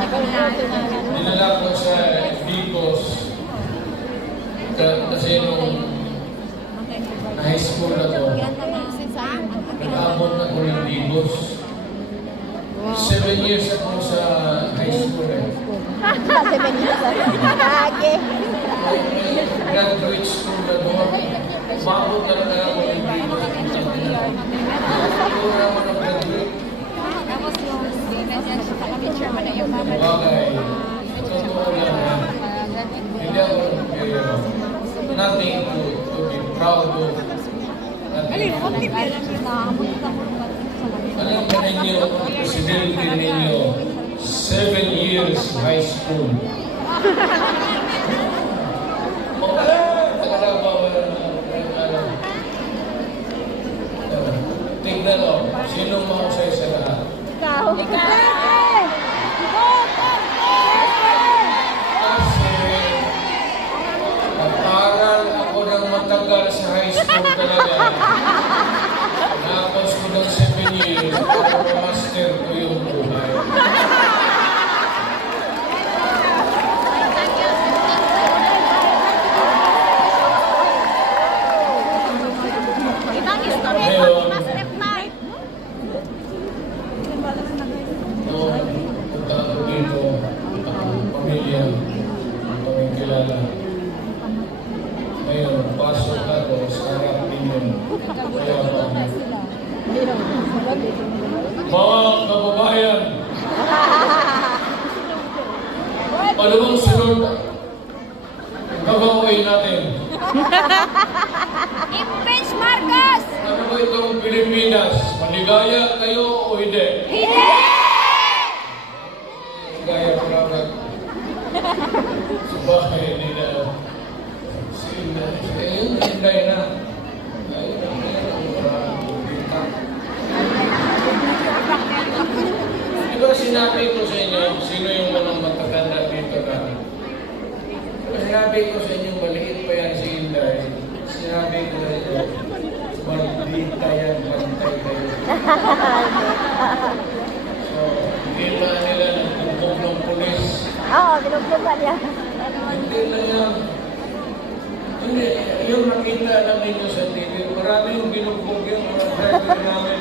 Dinala ko sa Bicos kasi nung high school ako, nag-abot ako ng Bicos. 7 years ako sa high school eh. 7 years lagi. Graduate school na doon. Umabot talaga ako ng Bicos. Siguro ako nag-graduate. Tapos yung picture mo na yung mama. Bagay. Totoo lang. Hindi ako nothing to be proud of. Alam ka ninyo, presidente ninyo, 7 years high school. Tignan o, sinong mahusay sa lahat? Ikaw. Kasi nag-aral ako ng matagal sa high school talaga. Tapos ko ng 7 years, para master ko yung buhay. Ibang history Ngayon, mo, Master Mike. noon, punta ako dito, ang pamilya, ang kaming kilala. Ngayon, pasok ako sa harap ninyo. Kaya mga kababayan, ano bang sunod gagawin natin? Impeach Marcos! Ano ba itong Pilipinas? Maligaya kayo o hindi? Hindi! Gaya ko lang sa bahay nila. Ayun, hinday na. Ayun, di ba sinabi ko sa inyo, sino yung mga matatanda dito na? Sinabi ko sa inyo, maliit pa yan si Inday. Sinabi ko sa inyo, maldita yan, bantay kayo. So, hindi na nila nagtumpok ng pulis. Oo, binugtugan niya. Hindi na yan. Hindi, yung nakita lang ninyo sa TV, marami yung binugbog yung mga driver namin.